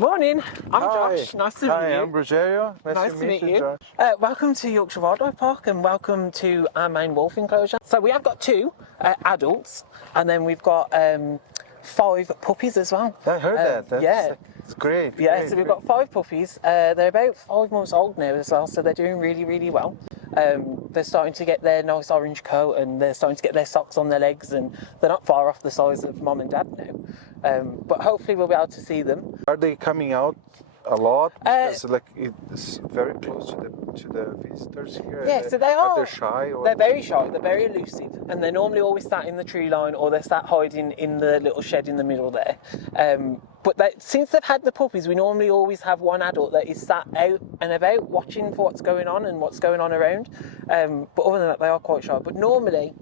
Morning, I'm Hi. Josh. Nice to meet Hi, you. I'm Rogerio. Nice to meet you, Josh. Welcome to Yorkshire Wildlife Park and welcome to our main wolf enclosure. So we have got two adults and then we've got 5 puppies as well. I heard that. It's great. Yeah, great, so we've great. got 5 puppies. They're about 5 months old now as well, so they're doing really, really well. They're starting to get their nice orange coat and they're starting to get their socks on their legs and they're not far off the size of mum and dad now. But hopefully we'll be able to see them. Are they coming out a lot? Because it's very close to the visitors here. Yeah, so they are. They shy? Or? They're very shy. They're very elusive, and they're normally always sat in the tree line or they're sat hiding in the little shed in the middle there. But since they've had the puppies, we normally always have one adult that is sat out and about watching for what's going on and what's going on around. But other than that, they are quite shy. But normally,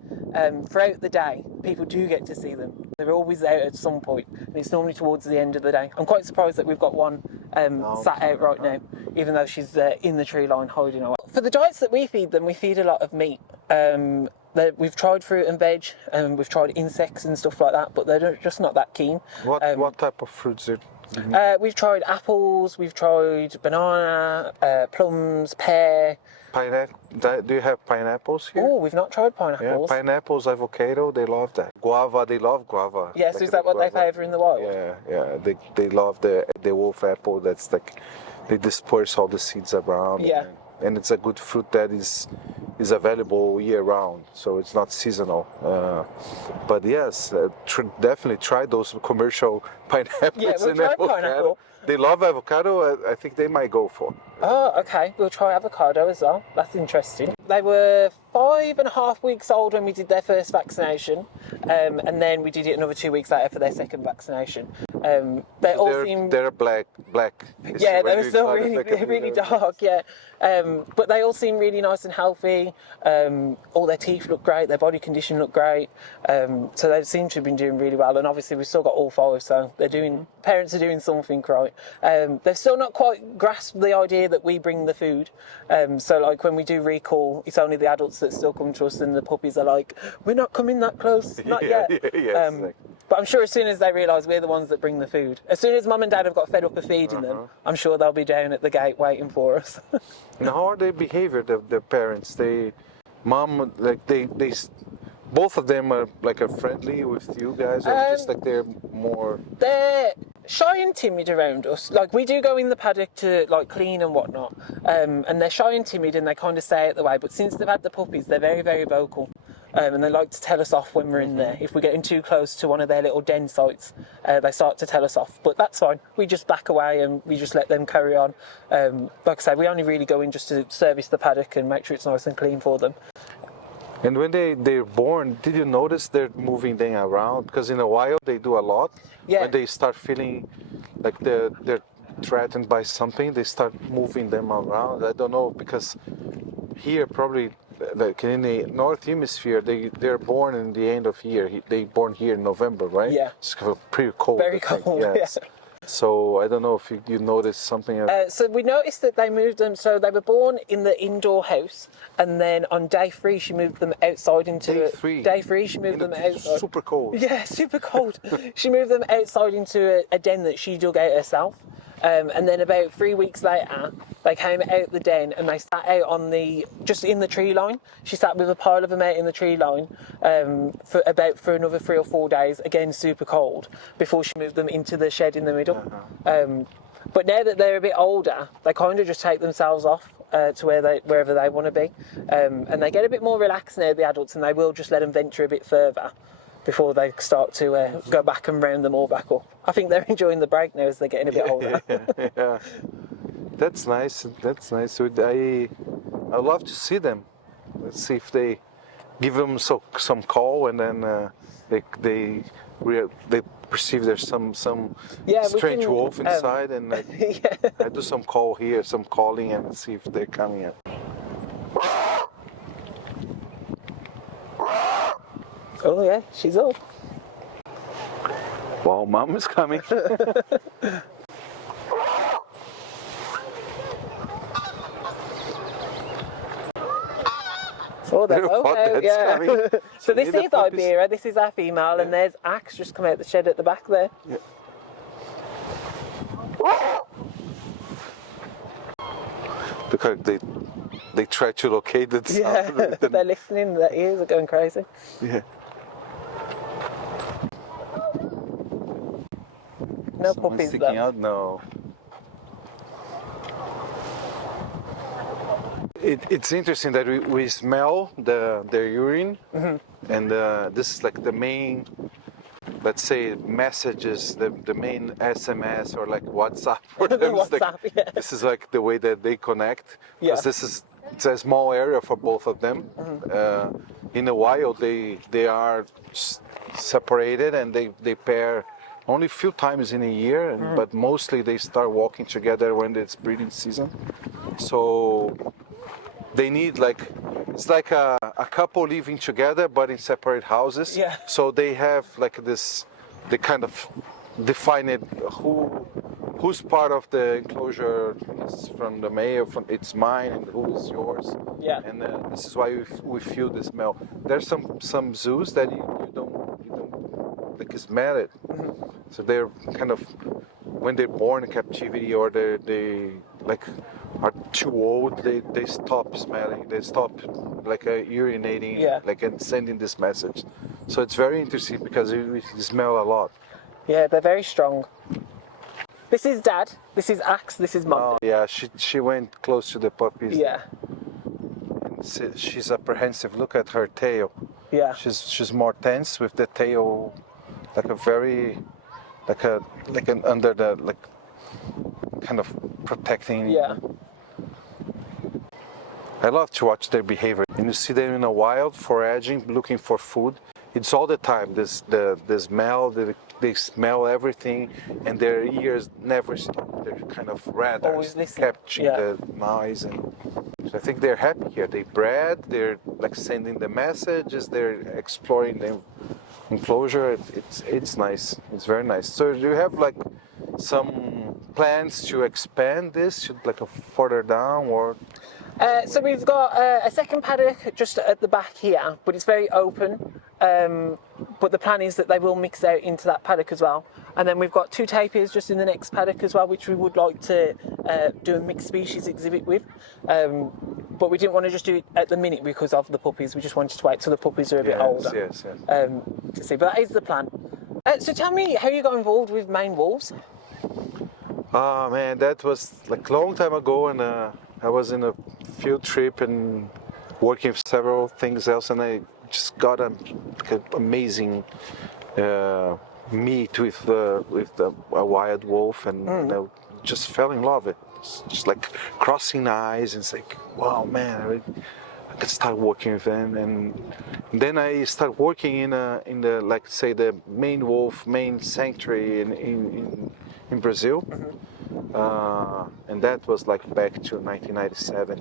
throughout the day, people do get to see them. They're always out at some point, and it's normally towards the end of the day. I'm quite surprised that we've got one sat out right now, even though she's in the tree line hiding away. For the diets that we feed them, we feed a lot of meat. We've tried fruit and veg, and we've tried insects and stuff like that, but they're just not that keen. What type of fruits? We've tried apples, we've tried banana, plums, pear. Do you have pineapples here? Oh, we've not tried Yeah, pineapples. pineapples, avocado, they love that. Guava, they love guava. Yes, Like is that what they favour in the wild? Yeah. They love the wolf apple. That's like they disperse all the seeds around. Yeah. And it's a good fruit that is available year round, so it's not seasonal. But yes, definitely try those commercial pineapples. Yeah, we'll and try avocado. pineapple. They love avocado. I think they might go for. Oh, okay. We'll try avocado as well. That's interesting. They were 5.5 weeks old when we did their first vaccination, and then we did it another 2 weeks later for their second vaccination. They're black. Yeah, they were still really dark. Yeah, but they all seem really nice and healthy. All their teeth look great. Their body condition looked great. So they seem to have been doing really well. And obviously we've still got all 5, so parents are doing something right. They've still not quite grasped the idea that we bring the food. So like when we do recall, it's only the adults that still come to us, and the puppies are like, "We're not coming that close, not yet." But I'm sure as soon as they realise we're the ones that bring the food, as soon as mum and dad have got fed up of feeding them, I'm sure they'll be down at the gate waiting for us. And how are their behavior? The parents, both of them are like friendly with you guys, or just like they're more. They're shy and timid around us. Like we do go in the paddock to like clean and whatnot, and they're shy and timid and they kind of stay out the way. But since they've had the puppies, they're very, very vocal. And they like to tell us off when we're in there. If we're getting too close to one of their little den sites, they start to tell us off. But that's fine. We just back away and we just let them carry on. Like I said, we only really go in just to service the paddock and make sure it's nice and clean for them. And when they're born, did you notice they're moving them around? Because in the wild they do a lot. Yeah. When they start feeling like they're threatened by something, they start moving them around. I don't know, because here probably, like in the North Hemisphere, they're born in the end of year. They born here in November, right? Yeah. It's pretty cold. Very cold, yes. yeah. So I don't know if you noticed something. So we noticed that they moved them. So they were born in the indoor house, and then on day 3 she moved them outside into Day three she moved them outside. Super cold. Yeah, super cold. She moved them outside into a den that she dug out herself. And then about 3 weeks later, they came out the den and they sat out just in the tree line. She sat with a pile of them out in the tree line for another 3 or 4 days, again super cold, before she moved them into the shed in the middle. But now that they're a bit older, they kind of just take themselves off to wherever they want to be. And they get a bit more relaxed now, the adults, and they will just let them venture a bit further before they start to go back and round them all back up. I think they're enjoying the break now as they're getting a bit older. Yeah. That's nice. So I love to see them. Let's see if they give them some call, and then they perceive there's some strange wolf inside, and I do some calling, and see if they're coming in. Oh yeah, she's up. Wow, mom is coming. Oh, they're both out, yeah. So this is puppies. Iberia, this is our female, and there's Axe just come out the shed at the back there. Yeah. Look how they try to locate the sound. Yeah, they're listening. Their ears are going crazy. Yeah. No Someone puppies sticking though. out? No. It's interesting that we smell their urine, and this is like the main, let's say, messages, the main SMS or like WhatsApp for them. It's like, WhatsApp, yeah. this is like the way that they connect. Yeah. Because it's a small area for both of them. In a while, they are separated and they pair only a few times in a year, but mostly they start walking together when it's breeding season. So they need it's like a couple living together but in separate houses. Yeah. So they have like they kind of define it who's part of the enclosure is from the male, it's mine, and who is yours. Yeah. And this is why we feel the smell. There's some zoos that you don't like smell it. So they're kind of, when they're born in captivity or they like are too old, they stop smelling, they stop like urinating, like and sending this message. So it's very interesting because we smell a lot. Yeah, they're very strong. This is Dad, this is Axe, this is Mum. Oh yeah, she went close to the puppies. Yeah. She's apprehensive. Look at her tail. Yeah. She's more tense with the tail, like a very, like an under the like, kind of protecting. Yeah. I love to watch their behavior. And you see them in the wild, foraging, looking for food. It's all the time. The smell, they smell everything, and their ears never stop. They're kind of radars, capturing the noise. And so I think they're happy here. They bred. They're like sending the messages. They're exploring the enclosure. It's nice. It's very nice. So do you have like some plans to expand this, to like a further down, or? So we've got a second paddock just at the back here, but it's very open. But the plan is that they will mix out into that paddock as well. And then we've got 2 tapirs just in the next paddock as well, which we would like to do a mixed species exhibit with. But we didn't want to just do it at the minute because of the puppies. We just wanted to wait till the puppies are a bit older. Yes. To see. But that is the plan. So tell me how you got involved with Maine wolves. Oh man, that was like a long time ago, and I was in a field trip and working with several things else, and I just got an amazing meet with a wild wolf, and I just fell in love with it. It's just like crossing eyes, and it's like, wow, man, I could start working with them, and then I started working in the like say the main sanctuary in Brazil. And that was like back to 1997,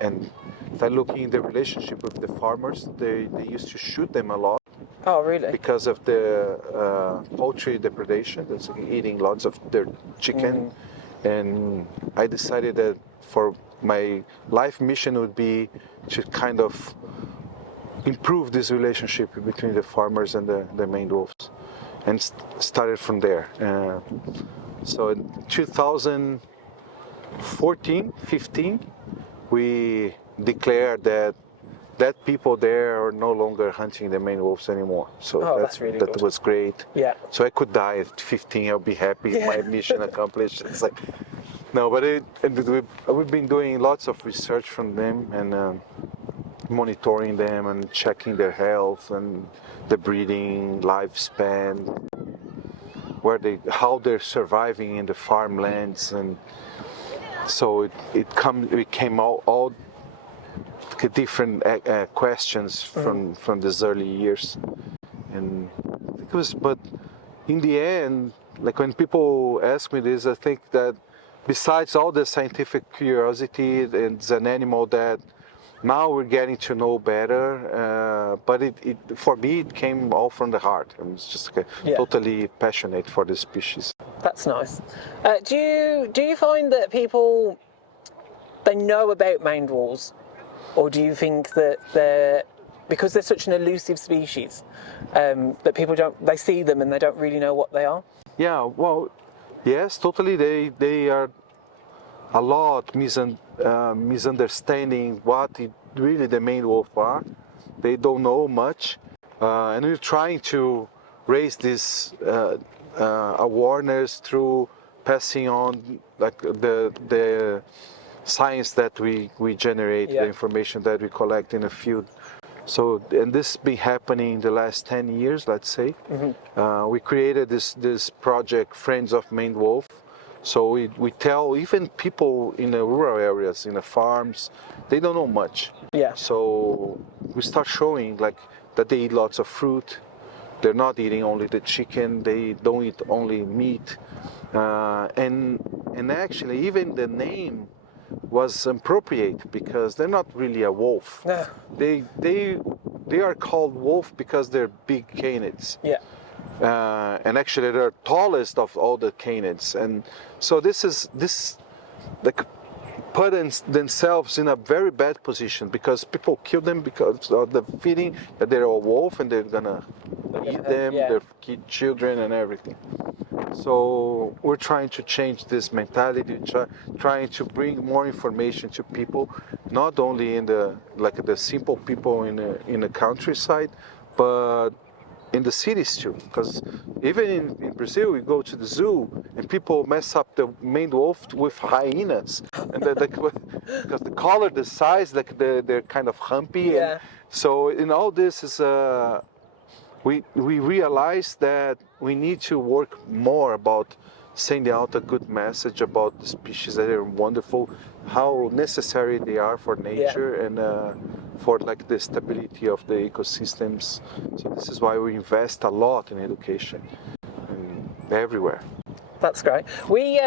and if I look in the relationship with the farmers, they used to shoot them a lot. Oh, really? Because of the poultry depredation, that's eating lots of their chicken. And I decided that for my life mission would be to kind of improve this relationship between the farmers and the Maine wolves, and started from there. So in 2014-15, we declared that people there are no longer hunting the Maine wolves anymore. So that's really that good. was great. Yeah. So I could die at 15. I'll be happy. My mission accomplished. It's like, no, but we've been doing lots of research from them and monitoring them and checking their health and the breeding lifespan, how they're surviving in the farmlands, and so it came all different questions from these early years, and but in the end, like when people ask me this, I think that besides all the scientific curiosity, it's an animal that now we're getting to know better, but it for me it came all from the heart. I'm just totally passionate for this species. That's nice. Do you find that people, they know about Maine wolves, or do you think that because they're such an elusive species, that people they see them and they don't really know what they are? Yeah, well, yes, totally. They are a lot misunderstanding what really the main wolf are. They don't know much, and we're trying to raise this awareness through passing on like the science that we generate, Yeah. the information that we collect in the field. So, and this has been happening in the last 10 years, let's say. We created this project, Friends of Maned Wolf. So we tell even people in the rural areas, in the farms, they don't know much. Yeah. So we start showing like that they eat lots of fruit. They're not eating only the chicken. They don't eat only meat. And actually, even the name was appropriate because they're not really a wolf. No. They are called wolf because they're big canids. Yeah. And actually they're tallest of all the canids. And so this like put themselves in a very bad position because people kill them because of the feeling that they're a wolf and they're gonna eat them, yeah. their children and everything. So we're trying to change this mentality, trying to bring more information to people, not only in the simple people in the countryside, but in the cities too. Because even in Brazil, we go to the zoo and people mess up the maned wolf with hyenas, and because the color, the size, like they're kind of humpy. Yeah. And so in all this is. We realized that we need to work more about sending out a good message about the species that are wonderful, how necessary they are for nature and for like the stability of the ecosystems. So this is why we invest a lot in education everywhere. That's great. We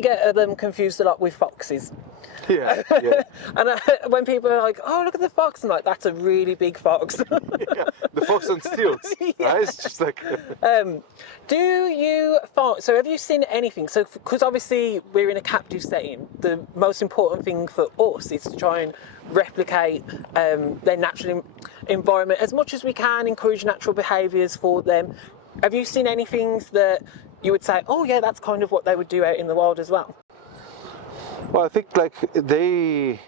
get them confused a lot with foxes. Yeah. And when people are like, "Oh, look at the fox," I'm like, "That's a really big fox." Yeah, the fox on stilts. Yeah. Right? It's just like. Do you find? So, have you seen anything? So, because obviously we're in a captive setting, the most important thing for us is to try and replicate their natural environment as much as we can, encourage natural behaviours for them. Have you seen anything that you would say, "Oh, yeah, that's kind of what they would do out in the wild as well"? Well, I think like their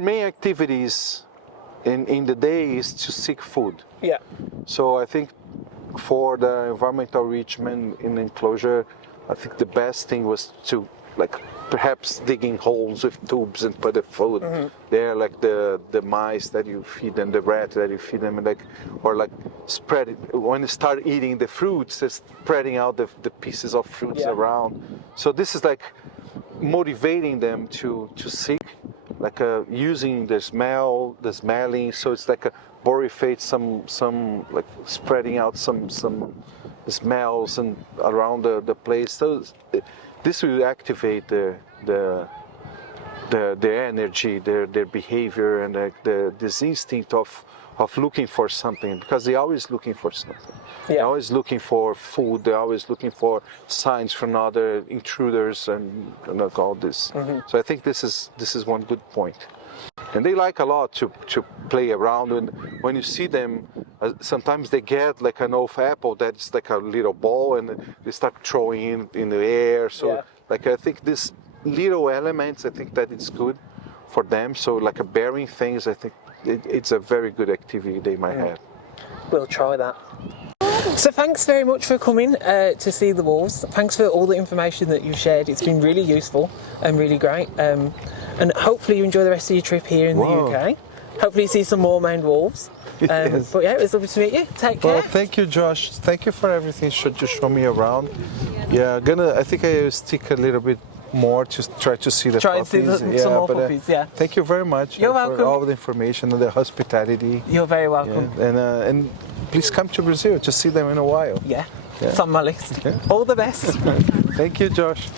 main activities in the day is to seek food. Yeah. So I think for the environmental enrichment in enclosure, I think the best thing was to like perhaps digging holes with tubes and put the food there, like the mice that you feed them, the rat that you feed them, and like or like spread it when you start eating the fruits, just spreading out the pieces of fruits around. So this is like motivating them to seek, like using the smelling. So it's like a borifate, some like spreading out some smells and around the place. So this will activate their energy, their behavior, and this instinct of looking for something, because they're always looking for something. Yeah. They're always looking for food. They're always looking for signs from other intruders and like all this. So I think this is one good point. And they like a lot to play around. And when you see them, sometimes they get like an old apple that's like a little ball, and they start throwing in the air. So like I think these little elements, I think that it's good for them. So like bearing things, I think it's a very good activity they might have. We'll try that. So thanks very much for coming to see the wolves. Thanks for all the information that you've shared. It's been really useful and really great. And hopefully you enjoy the rest of your trip here in the UK. Hopefully you see some more maned wolves. Yes. But yeah, it was lovely to meet you. Take care. Well, thank you, Josh. Thank you for everything. Should you show me around? Yeah, I think I stick a little bit more to try to see the puppies. And see some more puppies, Thank you very much You're for welcome. all the information and the hospitality. You're very welcome. Yeah. And please come to Brazil to see them in a while. Yeah. It's on my list. All the best. Thank you, Josh.